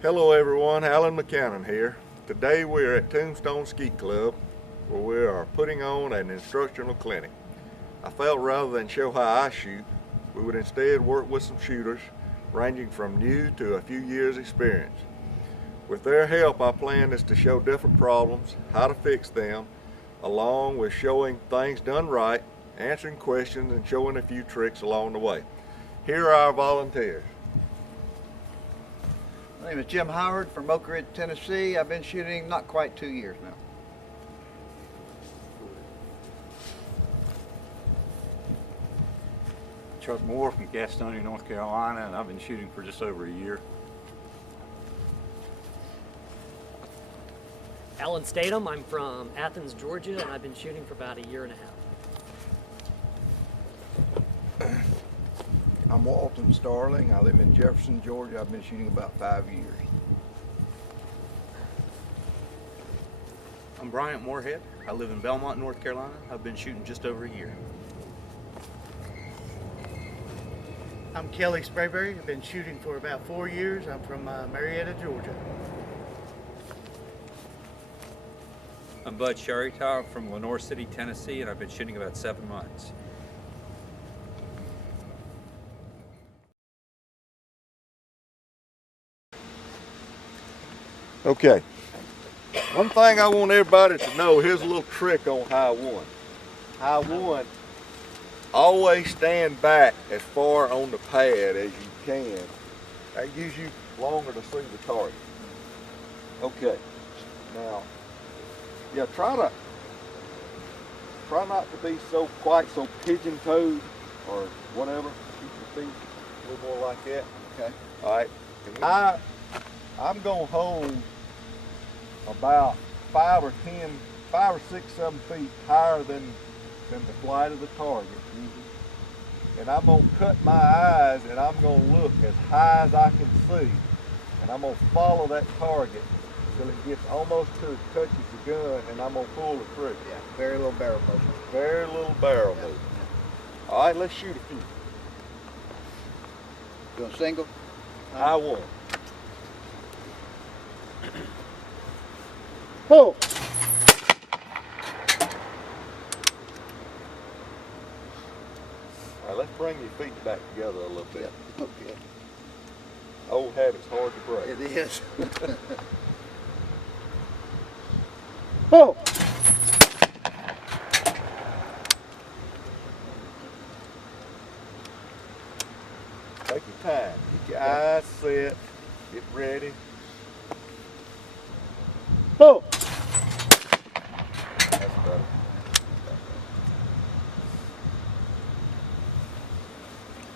Hello everyone, Alan McCannon here. Today we are at Tombstone Ski Club where we are putting on an instructional clinic. I felt rather than show how I shoot, we would instead work with some shooters ranging from new to a few years experience. With their help, our plan is to show different problems, how to fix them, along with showing things done right, answering questions, and showing a few tricks along the way. Here are our volunteers. My name is Jim Howard from Oak Ridge, Tennessee. I've been shooting not quite 2 years now. Chuck Moore from Gastonia, North Carolina, and I've been shooting for just over a year. Alan Statham, I'm from Athens, Georgia, and I've been shooting for about a year and a half. I'm Walton Starling. I live in Jefferson, Georgia. I've been shooting about 5 years. I'm Bryant Moorhead. I live in Belmont, North Carolina. I've been shooting just over a year. I'm Kelly Sprayberry. I've been shooting for about 4 years. I'm from Marietta, Georgia. I'm Bud Sherrytow from Lenoir City, Tennessee, and I've been shooting about 7 months. Okay, one thing I want everybody to know, here's a little trick on how I won. How I won, always stand back as far on the pad as you can. That gives you longer to see the target. Okay, now, yeah, try not to be quite so pigeon-toed or whatever. Keep your feet a little more like that. Okay. All right, I'm gonna hold about 5 or 6, 7 feet higher than the flight of the target. And I'm gonna cut my eyes and I'm gonna look as high as I can see. And I'm gonna follow that target till it gets almost to it touches the gun, and I'm gonna pull the trigger. Yeah, very little barrel motion. Very little barrel movement. All right, let's shoot a few. Doing single? I won. Pull. All right, let's bring your feet back together a little bit. Okay. Old habits hard to break. It is. Pull. Take your time. Get your eyes set. Get ready. Pull. That's better.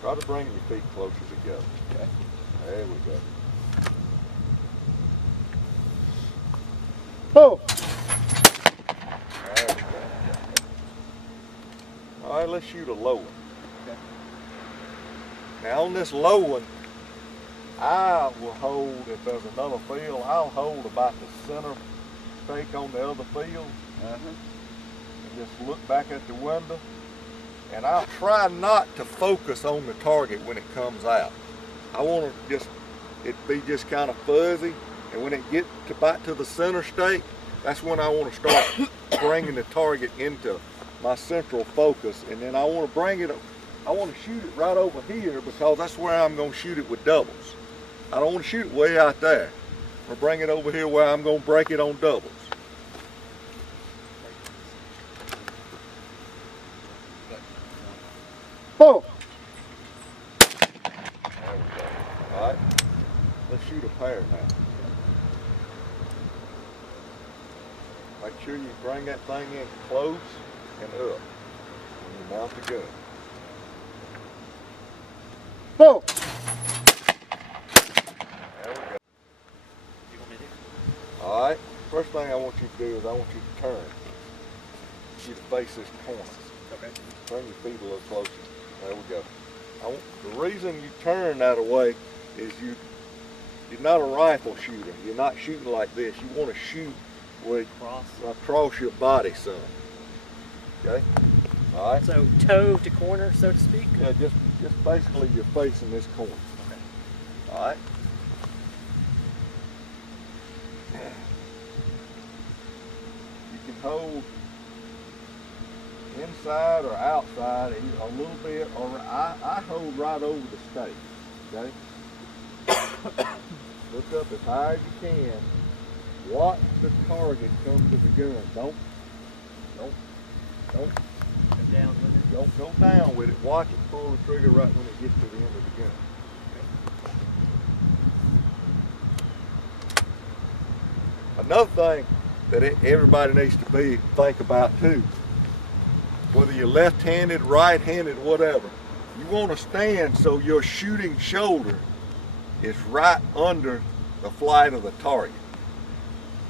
Try to bring your feet closer together. Okay. There we go. Pull. There we go. All right, let's shoot a low one. Okay. Now on this low one, I will hold, if there's another field, I'll hold about the center stake on the other field. And just look back at the window. And I'll try not to focus on the target when it comes out. I want to it be just kind of fuzzy. And when it gets back to the center stake, that's when I want to start bringing the target into my central focus. And then I want to shoot it right over here because that's where I'm going to shoot it with doubles. I don't want to shoot it way out there. I'm going to bring it over here where I'm going to break it on doubles. Boom! There we go. All right, let's shoot a pair now. Make sure you bring that thing in close and up when you mount the gun. Boom! There we go. All right, first thing I want you to do is I want you to turn. You to face this corner. Okay. Bring your feet a little closer. There we go. The reason you turn that away is you're not a rifle shooter. You're not shooting like this. You want to shoot with across your body some. Okay? All right? So toe to corner, so to speak? Yeah, just basically you're facing this corner. Okay. All right? hold inside or outside a little bit, or I hold right over the stake, okay? Look up as high as you can. Watch the target come to the gun. Don't Go down with it. go down with it. Watch it pull the trigger right when it gets to the end of the gun. Another thing that everybody needs to think about too, whether you're left-handed, right-handed, whatever, you want to stand so your shooting shoulder is right under the flight of the target.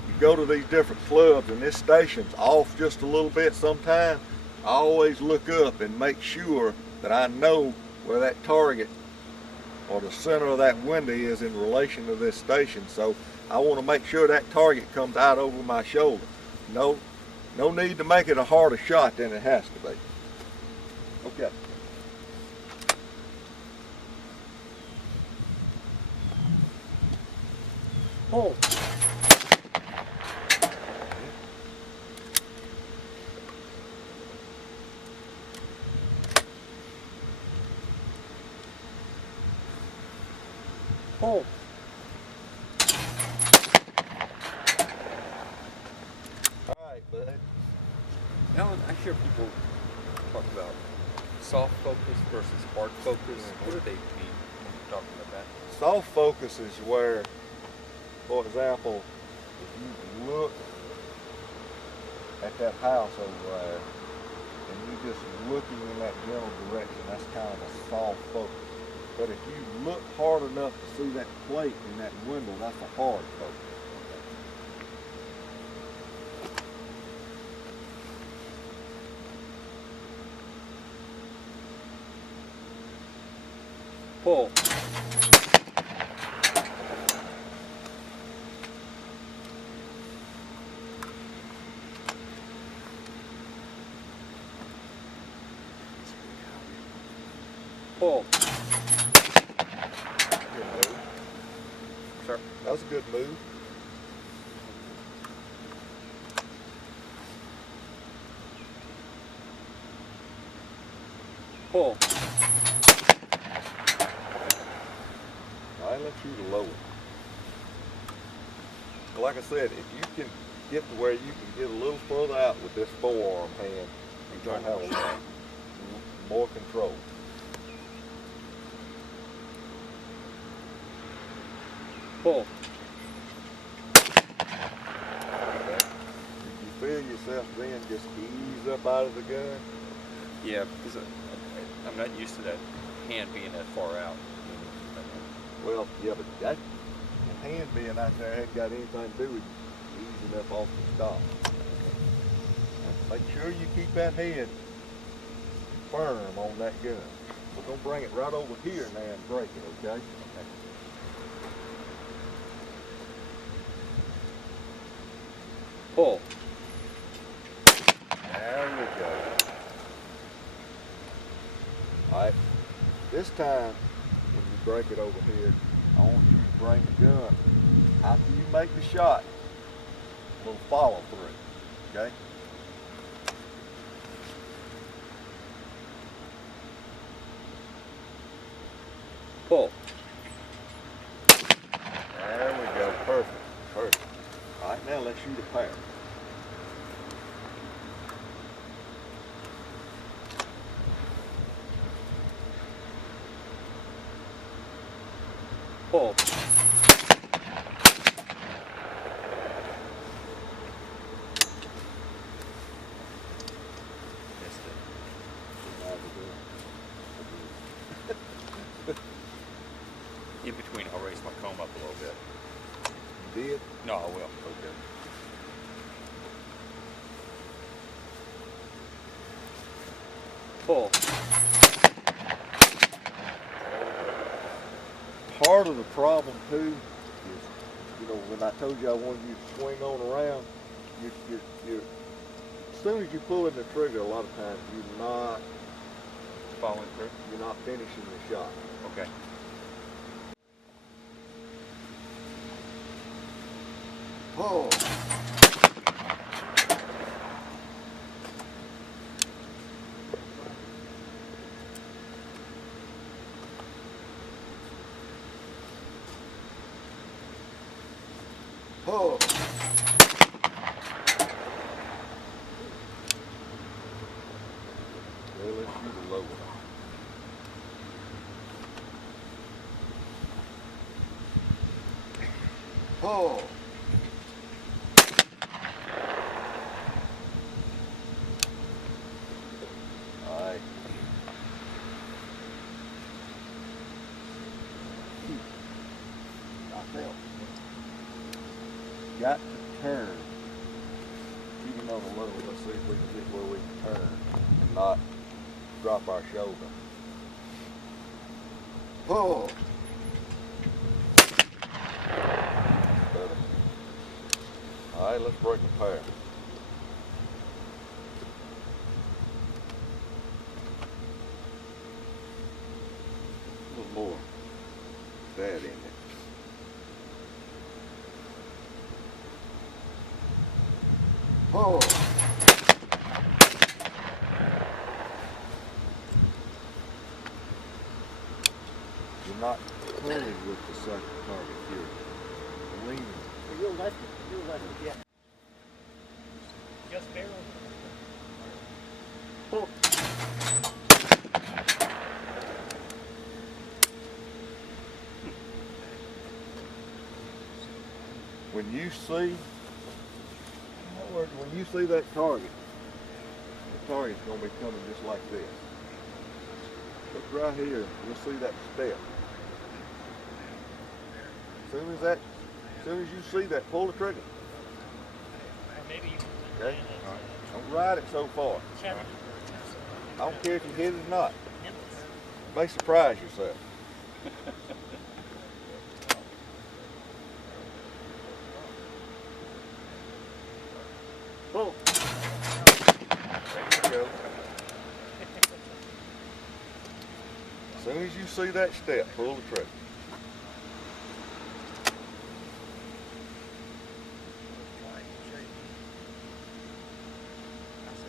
You go to these different clubs and this station's off just a little bit sometimes. I always look up and make sure that I know where that target or the center of that window is in relation to this station. So I want to make sure that target comes out over my shoulder. No need to make it a harder shot than it has to be. Okay. Pull. Pull. All right, bud. Alan, I hear people talk about soft focus versus hard focus. What do they mean when you're talking about that? Soft focus is where, for example, if you look at that house over there and you're just looking in that general direction, that's kind of a soft focus. But if you look hard enough to see that plate in that window, that's a hard focus. Pull. Pull. Good move. Sir. That was a good move. Pull. I let you to lower. Like I said, if you can get to where you can get a little further out with this forearm hand, you're going to have a lot more control. Pull. Okay. If you feel yourself then just ease up out of the gun. Yeah, because I'm not used to that hand being that far out. Well, yeah, but that the hand being out there ain't got anything to do with easing up off the stop. Make sure you keep that head firm on that gun. We're gonna bring it right over here now and break it, okay? Pull. There we go. Alright, this time when you break it over here, I want you to bring the gun after you make the shot, a little follow through, okay? Pull. There we go, perfect, perfect. Alright, now let's shoot a pair. Pull. In between, I'll raise my comb up a little bit. You did? No, I will. Okay. Pull. Part of the problem too is, you know, when I told you I wanted you to swing on around, you're as soon as you pull in the trigger, a lot of times Following through. you're not finishing the shot. Okay. Pull. Pull. Well, let's shoot a low one. Pull. All right. I felt. Got to turn. Even on the low, let's see if we can get where we can turn and not drop our shoulder. Pull. Better. All right, let's break a pair. A little more that in it. Pull. You're not pulling with the second target. You're leaning. You're lefty. You're lefty. Yeah. Just barrel. When you see, in other words, when you see that target, the target's gonna be coming just like this. Look right here, you'll see that step. As soon as you see that, pull the trigger. Maybe you Okay? Don't ride it so far. I don't care if you hit it or not. You may surprise yourself. Pull. There you go. As soon as you see that step, pull the trigger.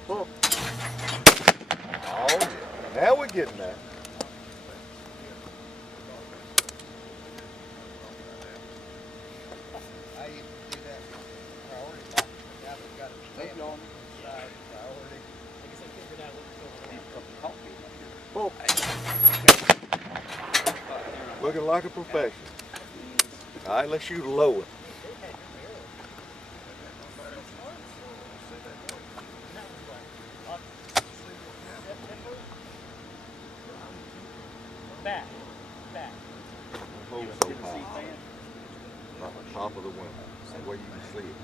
Pull. Oh yeah. Now we're getting that. I used to do that priority lock. Now we've got to stand on the side priority. I guess I figured out what was going on. Pull. Looking like a professional. All right, let's shoot a low one. Back. Back. Hold so high. Not the top of the window. That way you can see it.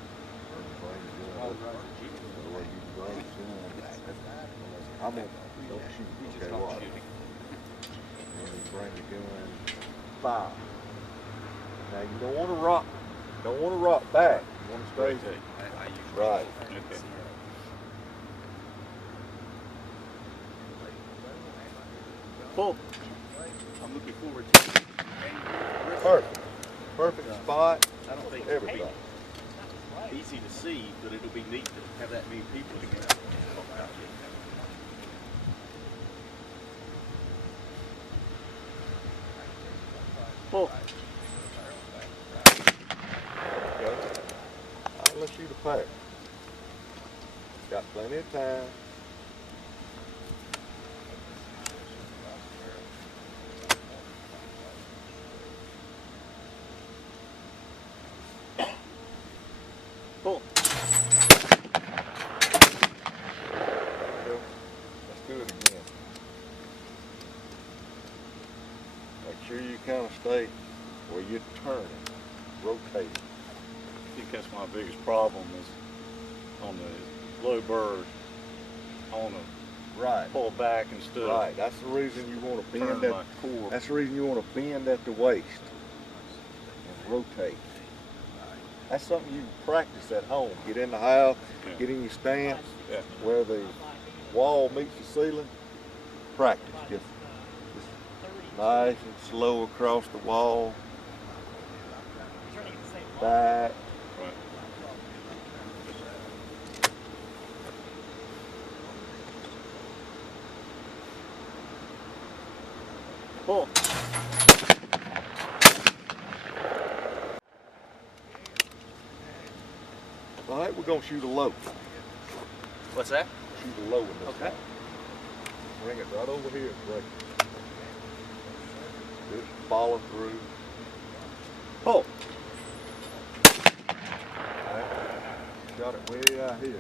Bring it up. That way you can bring it down. I'm gonna don't shoot. Okay, watch. And you bring the gun fire. Now you don't want to rock. Don't want to rock back. You want to stay right. Okay. Pull. I'm looking forward to it. Perfect. Perfect spot. I don't think it'll Everything. be easy to see, but it'll be neat to have that many people together. Pull. Okay. All right, let's shoot a pair. Got plenty of time. Pull. Let's do it again. Make sure you kind of stay where you're turning, rotating. I think that's my biggest problem is on the low bird. I want to Right. pull back instead of Right. That's the reason you want to turn bend my at. core. That's the reason you want to bend at the waist and rotate. That's something you can practice at home. Get in the house, Yeah. get in your stance Yeah. where the wall meets the ceiling. Practice. Just nice and slow across the wall. Back. Right. Pull. All right, we're gonna shoot a low. What's that? Shoot a low in this Okay. one. Bring it right over here and break it. Just follow through. Pull. Alright. Got it way out here.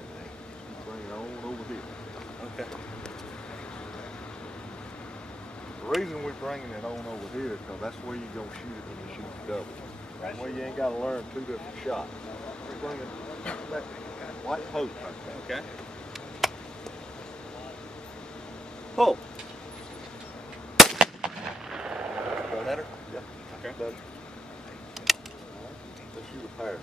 Bring it on over here. Okay. The reason we're bringing it on over here is because that's where you're going to shoot it when you shoot the double. That way you ain't got to learn two different shots. We're bringing that white post right there. Okay. Pull. Better? Yeah. Okay. Better. Let's shoot a pair now.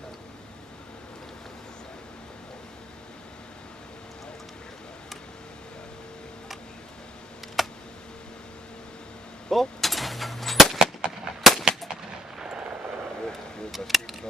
Pull. Good, good. Let's shoot another.